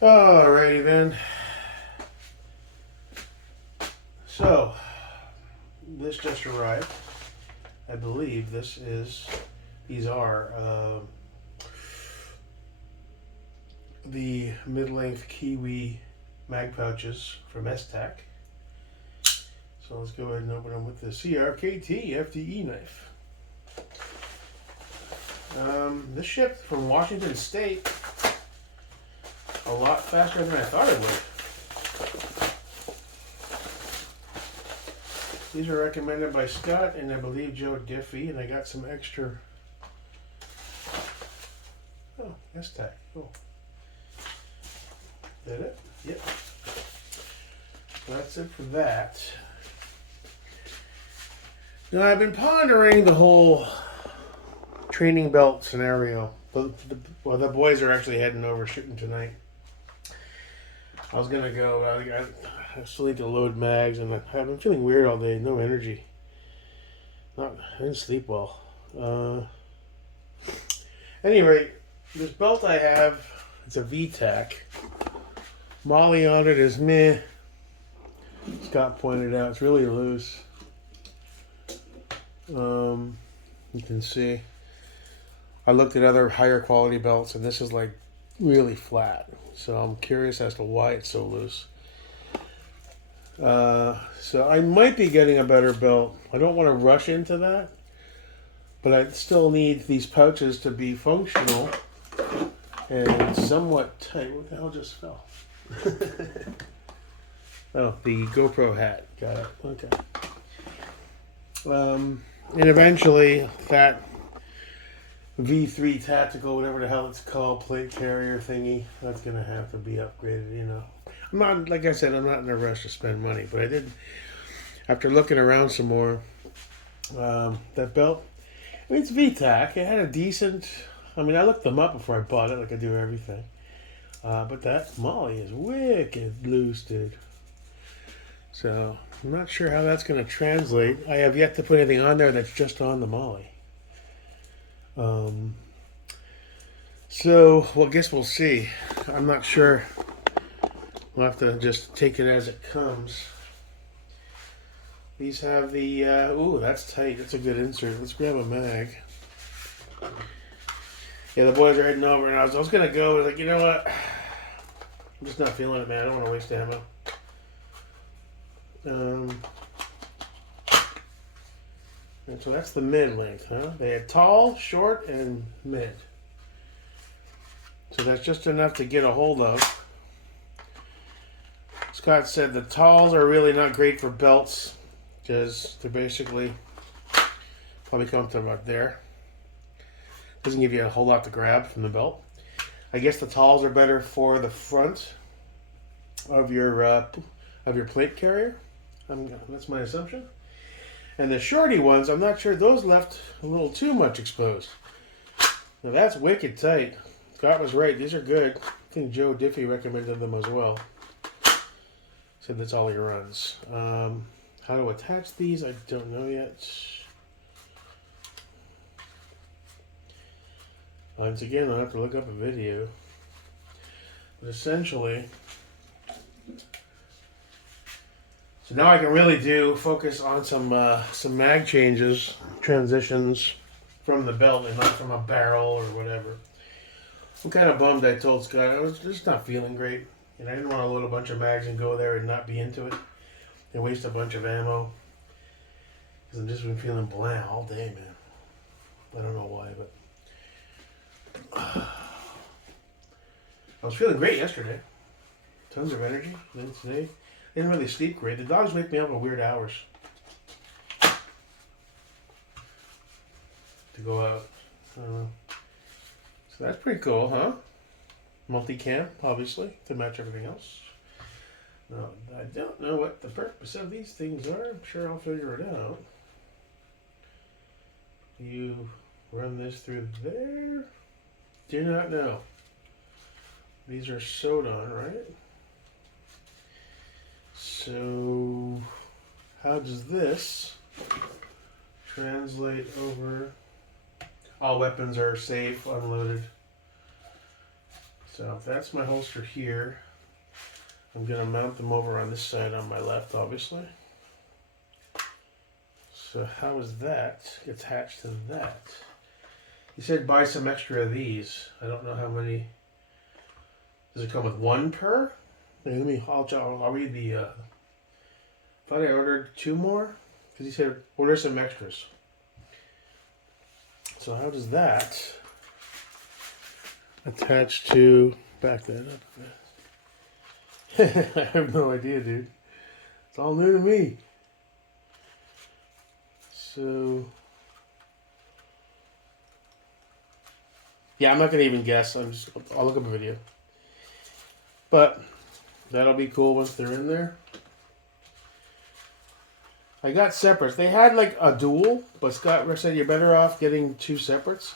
Alrighty then. So, this just arrived. I believe these are the mid-length Kywi mag pouches from Esstac. So let's go ahead and open them with the CRKT FDE knife. This shipped from Washington State a lot faster than I thought it would. These are recommended by Scott and I believe Joe Diffie, and I got some extra. Oh, Esstac. Cool. Is that it? Yep. So that's it for that. Now I've been pondering the whole training belt scenario. Well, the boys are actually heading over shooting tonight. I was gonna go. I still need to load mags, and I've been feeling weird all day. No energy. I didn't sleep well. Any rate, this belt I have, it's a VTAC. Molly on it is meh. Scott pointed out it's really loose. You can see. I looked at other higher quality belts, and this is like really flat. So I'm curious as to why it's so loose. So I might be getting a better belt. I don't want to rush into that, but I still need these pouches to be functional and somewhat tight. What the hell just fell? Oh, the GoPro hat. Got it. Okay. And eventually that V3 tactical, whatever the hell it's called, plate carrier thingy, that's gonna have to be upgraded. You know, I'm not, like I said, I'm not in a rush to spend money, but I did, after looking around some more, that belt, I mean, it's VTAC. It had a decent, I mean, I looked them up before I bought it, like I do everything. But that Molly is wicked loose, dude. So I'm not sure how that's going to translate. I have yet to put anything on there that's just on the Molly. So, well, I guess we'll see. I'm not sure. We'll have to just take it as it comes. These have the, ooh, that's tight. That's a good insert. Let's grab a mag. Yeah, the boys are heading over, and I was going to go. I was like, you know what? I'm just not feeling it, man. I don't want to waste ammo. And so that's the mid length, huh? They had tall, short, and mid. So that's just enough to get a hold of. Scott said the talls are really not great for belts because they're basically probably come to about there. Doesn't give you a whole lot to grab from the belt. I guess the talls are better for the front of your plate carrier. That's my assumption. And the shorty ones, I'm not sure, those left a little too much exposed. Now that's wicked tight. Scott was right. These are good. I think Joe Diffie recommended them as well. Said that's all he runs. How to attach these, I don't know yet. Once again, I'll have to look up a video. But essentially, so now I can really focus on some mag changes, transitions from the belt and not from a barrel or whatever. I'm kind of bummed. I told Scott I was just not feeling great, and I didn't want to load a bunch of mags and go there and not be into it and waste a bunch of ammo because I've just been feeling bland all day, man. I don't know why, but I was feeling great yesterday. Tons of energy. Then today, I didn't really sleep great. The dogs wake me up at weird hours to go out. I don't know. So that's pretty cool, huh? Multicam, obviously, to match everything else. Now, I don't know what the purpose of these things are. I'm sure I'll figure it out. You run this through there? Do not know. These are sewed on, right? So, how does this translate over? All weapons are safe, unloaded. So that's my holster here. I'm going to mount them over on this side on my left, obviously. So how is that attached to that? He said buy some extra of these. I don't know how many. Does it come with one per? I'll read the. Thought I ordered 2 more because he said order some extras. So how does that attach to? Back that up. I have no idea, dude. It's all new to me. So yeah, I'm not gonna even guess. I'll look up a video. But that'll be cool once they're in there. I got separates. They had like a dual, but Scott said you're better off getting 2 separates,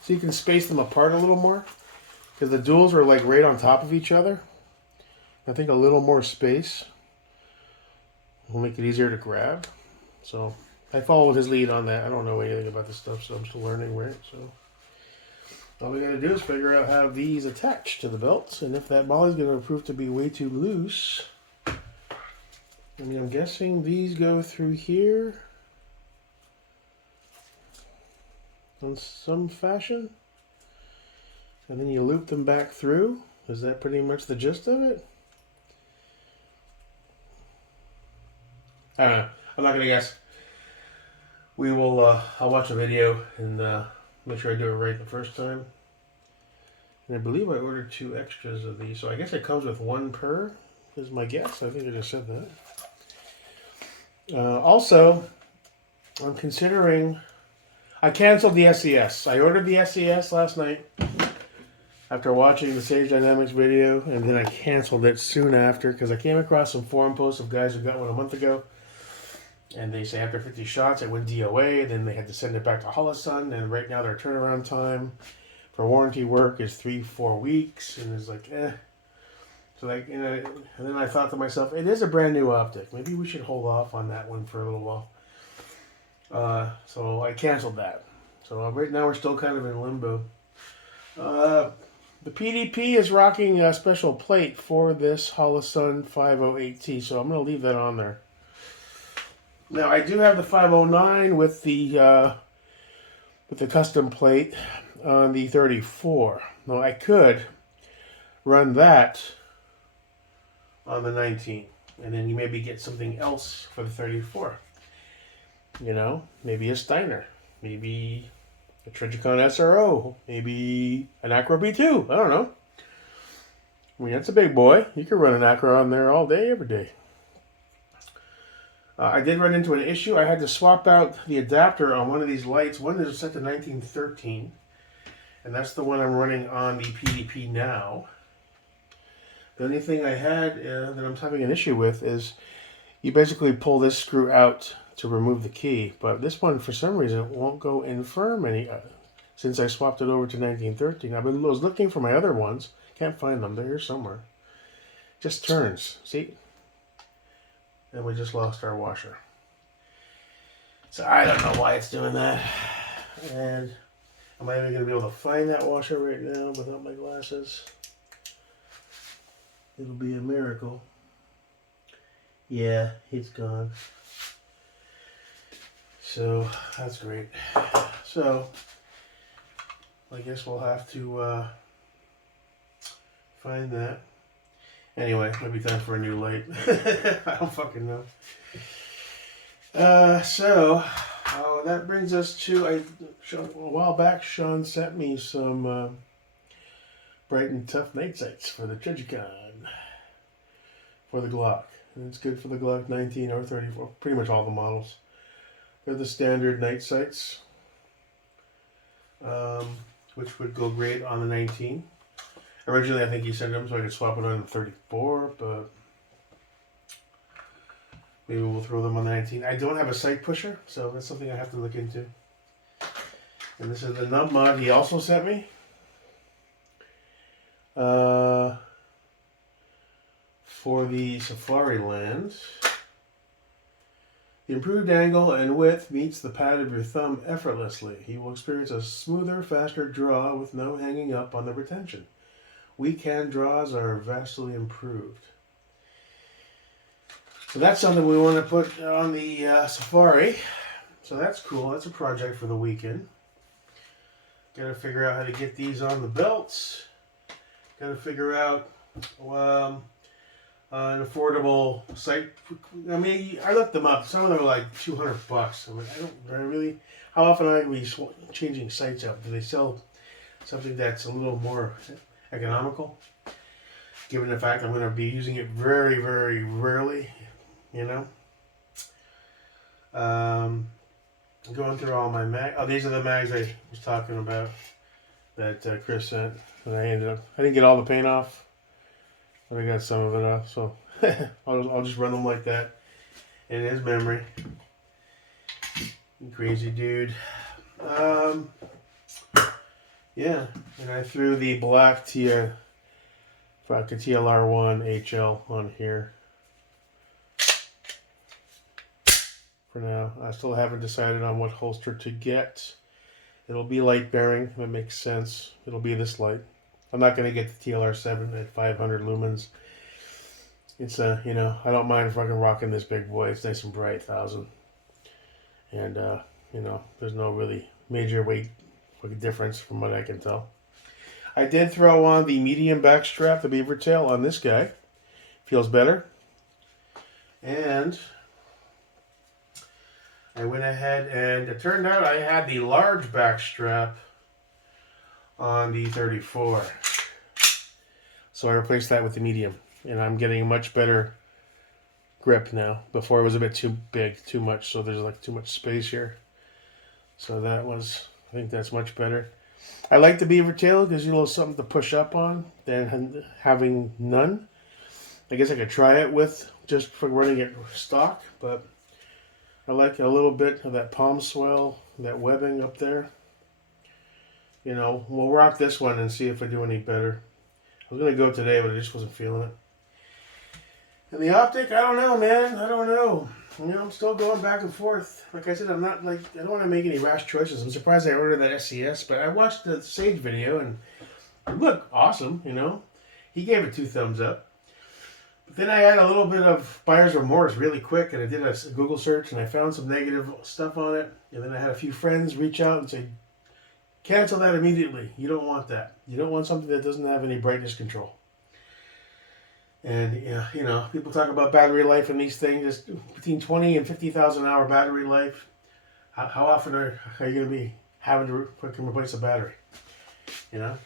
so you can space them apart a little more. Because the duals are like right on top of each other. I think a little more space will make it easier to grab. So I followed his lead on that. I don't know anything about this stuff, so I'm still learning, right? So all we gotta do is figure out how these attach to the belts, and if that molly's gonna prove to be way too loose. I mean, I'm guessing these go through here in some fashion, and then you loop them back through. Is that pretty much the gist of it? I don't know. I'm not gonna guess. We will. I'll watch a video and make sure I do it right the first time. And I believe I ordered 2 extras of these, so I guess it comes with 1 per. Is my guess. I think I just said that. Also, I'm considering. I canceled the SES. I ordered the SES last night after watching the Sage Dynamics video, and then I canceled it soon after because I came across some forum posts of guys who got one a month ago. And they say after 50 shots, it went DOA. Then they had to send it back to Holosun. And right now their turnaround time for warranty work is 3-4 weeks. And it's like, eh. So like, you know, and then I thought to myself, it is a brand new optic. Maybe we should hold off on that one for a little while. So I canceled that. So right now we're still kind of in limbo. The PDP is rocking a special plate for this Holosun 508T. So I'm going to leave that on there. Now I do have the 509 with the custom plate on the 34. Now I could run that on the 19, and then you maybe get something else for the 34. You know, maybe a Steiner, maybe a Trigicon SRO, maybe an Acro B2. I don't know. I mean, that's a big boy. You could run an Acro on there all day, every day. I did run into an issue. I had to swap out the adapter on one of these lights. One is set to 1913, and that's the one I'm running on the PDP now. The only thing I had that I'm having an issue with is you basically pull this screw out to remove the key, but this one for some reason won't go in firm since I swapped it over to 1913. I was looking for my other ones. Can't find them. They're here somewhere. Just turns. See? And we just lost our washer. So I don't know why it's doing that. And am I even going to be able to find that washer right now without my glasses? It'll be a miracle. Yeah, he's gone. So that's great. So I guess we'll have to find that. Anyway, might be time for a new light. I don't fucking know. So that brings us to a while back. Sean sent me some bright and tough night sights for the Trigicon for the Glock, and it's good for the Glock 19 or 34. Pretty much all the models. They're the standard night sights, which would go great on the 19. Originally, I think he sent them so I could swap it on the 34, but maybe we'll throw them on the 19. I don't have a sight pusher, so that's something I have to look into. And this is the nub mod he also sent me. For the Safari Land. The improved angle and width meets the pad of your thumb effortlessly. You will experience a smoother, faster draw with no hanging up on the retention. weekend draws are vastly improved. So that's something we want to put on the Safari. So that's cool. That's a project for the weekend. Got to figure out how to get these on the belts. Got to figure out an affordable site. I mean, I looked them up. Some of them are like $200. I'm like, I really. How often are we changing sites up? Do they sell something that's a little more economical? Given the fact I'm going to be using it very, very rarely, you know. Going through all my mags. Oh, these are the mags I was talking about that Chris sent. And I didn't get all the paint off, but I got some of it off. So I'll just run them like that in his memory. Crazy dude. Yeah, and I threw the black TLR1 HL on here. For now, I still haven't decided on what holster to get. It'll be light bearing, if it makes sense. It'll be this light. I'm not going to get the TLR7 at 500 lumens. It's I don't mind fucking rocking this big boy. It's nice and bright, 1000. And, there's no really major weight difference from what I can tell. I did throw on the medium back strap, the beaver tail, on this guy. Feels better. And I went ahead and it turned out I had the large back strap on the 34. So I replaced that with the medium. And I'm getting a much better grip now. Before it was a bit too big, too much. So there's like too much space here. So I think that's much better. I like the beaver tail. It gives you a little something to push up on than having none. I guess I could try it with just for running it stock, but I like a little bit of that palm swell, that webbing up there. We'll rock this one and see if I do any better. I was going to go today, but I just wasn't feeling it. And the Optic, I don't know, man. I don't know. I'm still going back and forth. Like I said, I don't want to make any rash choices. I'm surprised I ordered that SCS, but I watched the Sage video and it looked awesome, He gave it 2 thumbs up. But then I had a little bit of buyer's remorse really quick, and I did a Google search, and I found some negative stuff on it. And then I had a few friends reach out and say, cancel that immediately. You don't want that. You don't want something that doesn't have any brightness control. And, people talk about battery life and these things. It's between 20 and 50,000 hour battery life. How often are you going to be having to replace a battery? I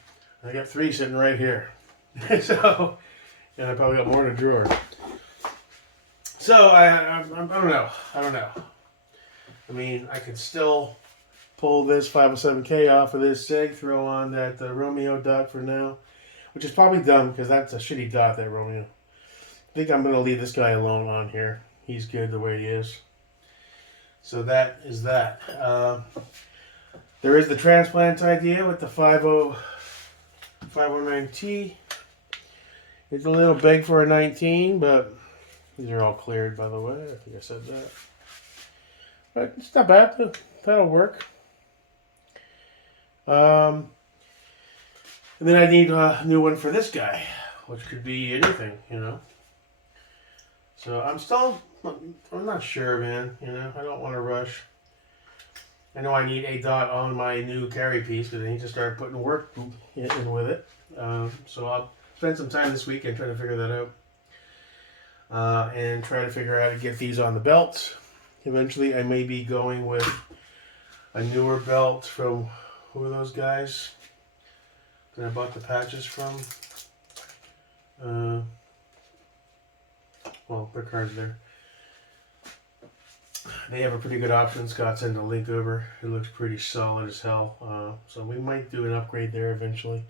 got 3 sitting right here. So, and I probably got more in a drawer. So, I don't know. I mean, I could still pull this 507K off of this SIG, throw on that Romeo dot for now. Which is probably dumb because that's a shitty dot, that Romeo. I think I'm going to leave this guy alone on here. He's good the way he is. So that is that. There is the transplant idea with the 509T. It's a little big for a 19, but these are all cleared, by the way. I think I said that. But it's not bad. That'll work. And then I need a new one for this guy, which could be anything, So I'm not sure, man. I don't want to rush. I know I need a dot on my new carry piece because I need to start putting work in with it. So I'll spend some time this weekend trying to figure that out. And try to figure out how to get these on the belts. Eventually I may be going with a newer belt from, who are those guys that I bought the patches from? Well, their card's there. They have a pretty good option. Scott sent a link over. It looks pretty solid as hell. So we might do an upgrade there eventually.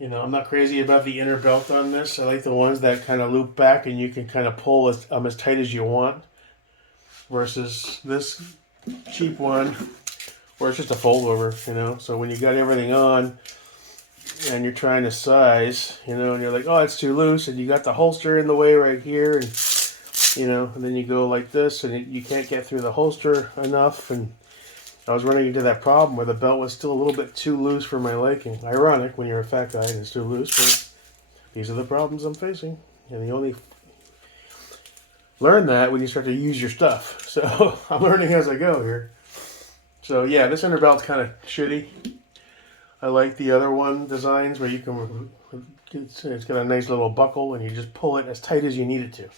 I'm not crazy about the inner belt on this. I like the ones that kind of loop back and you can kind of pull as tight as you want. Versus this cheap one where it's just a fold over, So when you got everything on and you're trying to size, and you're like, oh, it's too loose, and you got the holster in the way right here, and and then you go like this, and you can't get through the holster enough, and I was running into that problem where the belt was still a little bit too loose for my liking. Ironic when you're a fat guy and it's too loose, but these are the problems I'm facing. And you only learn that when you start to use your stuff. So I'm learning as I go here. So yeah, this underbelt's kind of shitty. I like the other one designs where you can, it's got a nice little buckle and you just pull it as tight as you need it to.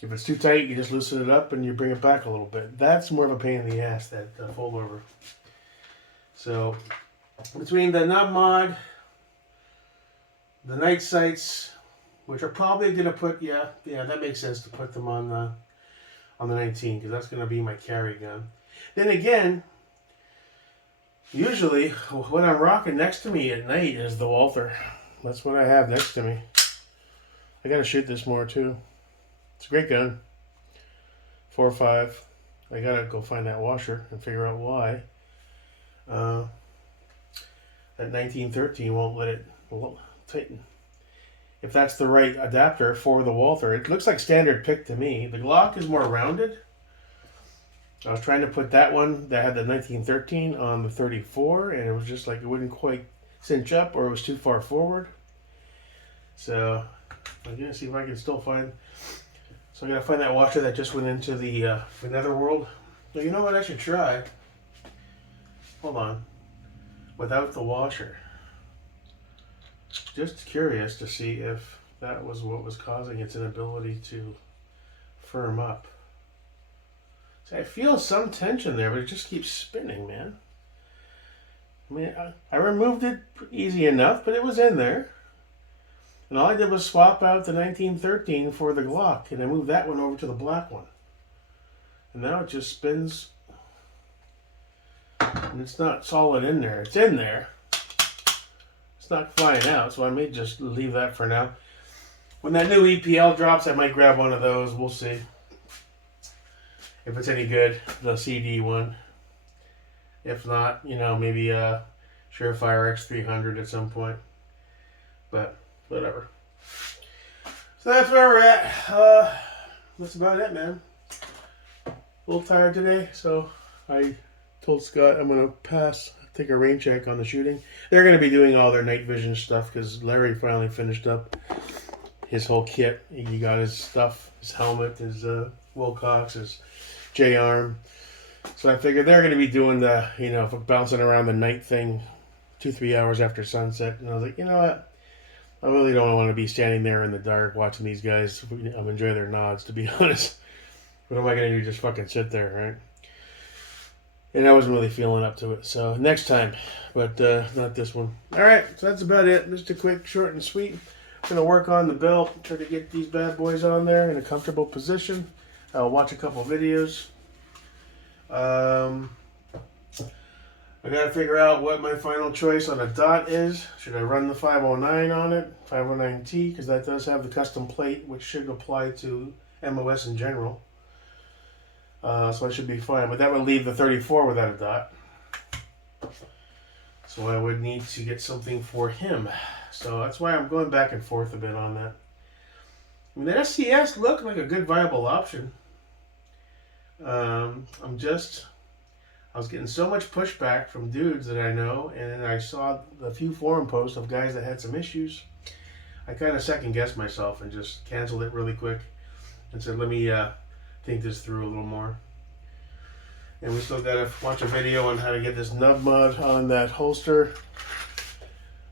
If it's too tight, you just loosen it up and you bring it back a little bit. That's more of a pain in the ass, that fold over. So between the nub mod, the night sights, which are probably going to put, yeah, that makes sense to put them on the 19 because that's going to be my carry gun. Then again, usually what I'm rocking next to me at night is the Walther. That's what I have next to me. I got to shoot this more too. It's a great gun. 4.5. I got to go find that washer and figure out why. That 1913 won't let it tighten. If that's the right adapter for the Walther. It looks like standard pick to me. The Glock is more rounded. I was trying to put that one that had the 1913 on the 34, and it was just like it wouldn't quite cinch up, or it was too far forward. So I'm gonna see if I can still find. So I'm gonna find that washer that just went into the netherworld. So you know what I should try? Hold on. Without the washer. Just curious to see if that was what was causing its inability to firm up. See, I feel some tension there, but it just keeps spinning, man. I mean, I removed it easy enough, but it was in there. And all I did was swap out the 1913 for the Glock, and I moved that one over to the black one. And now it just spins. And it's not solid in there. It's in there. It's not flying out, so I may just leave that for now. When that new EPL drops, I might grab one of those. We'll see. If it's any good, the CD one. If not, you know, maybe a Surefire X300 at some point. But, whatever. So that's where we're at. That's about it, man. A little tired today, so I told Scott I'm going to pass, take a rain check on the shooting. They're going to be doing all their night vision stuff because Larry finally finished up his whole kit. He got his stuff, his helmet, his Wilcox, his J-arm. So I figured they're going to be doing the, you know, bouncing around the night thing 2-3 hours after sunset. And I was like, you know what? I really don't want to be standing there in the dark watching these guys enjoy their nods, to be honest. What am I going to do? Just fucking sit there, right? And I wasn't really feeling up to it. So next time, but not this one. All right, so that's about it. Just a quick, short and sweet. I'm going to work on the belt, try to get these bad boys on there in a comfortable position. I'll watch a couple videos. I got to figure out what my final choice on a dot is. Should I run the 509 on it, 509T, because that does have the custom plate, which should apply to MOS in general. So I should be fine, but that would leave the 34 without a dot. So I would need to get something for him. So that's why I'm going back and forth a bit on that. I mean, the SCS looked like a good viable option. I was getting so much pushback from dudes that I know, and I saw the few forum posts of guys that had some issues. I kind of second guessed myself and just canceled it really quick and said, let me think this through a little more. And we still got to watch a video on how to get this nub mod on that holster.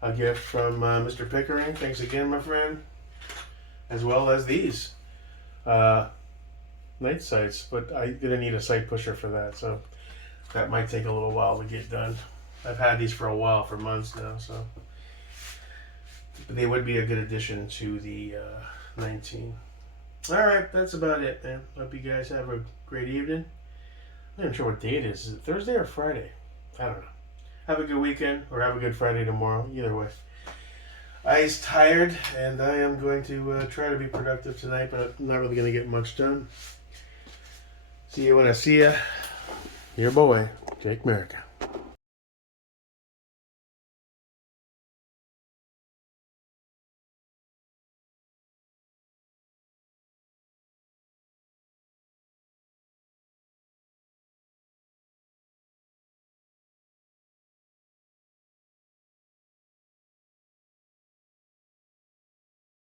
A gift from Mr. Pickering. Thanks again, my friend. As well as these night sights, but I didn't need a sight pusher for that, so that might take a little while to get done. I've had these for a while, for months now, so but they would be a good addition to the 19. Alright, that's about it, man. Hope you guys have a great evening. I'm not even sure what day it is. Is it Thursday or Friday? I don't know. Have a good weekend, or have a good Friday tomorrow. Either way. I's tired, and I am going to try to be productive tonight, but I'm not really going to get much done. See you when I see ya. Your boy, Jake America.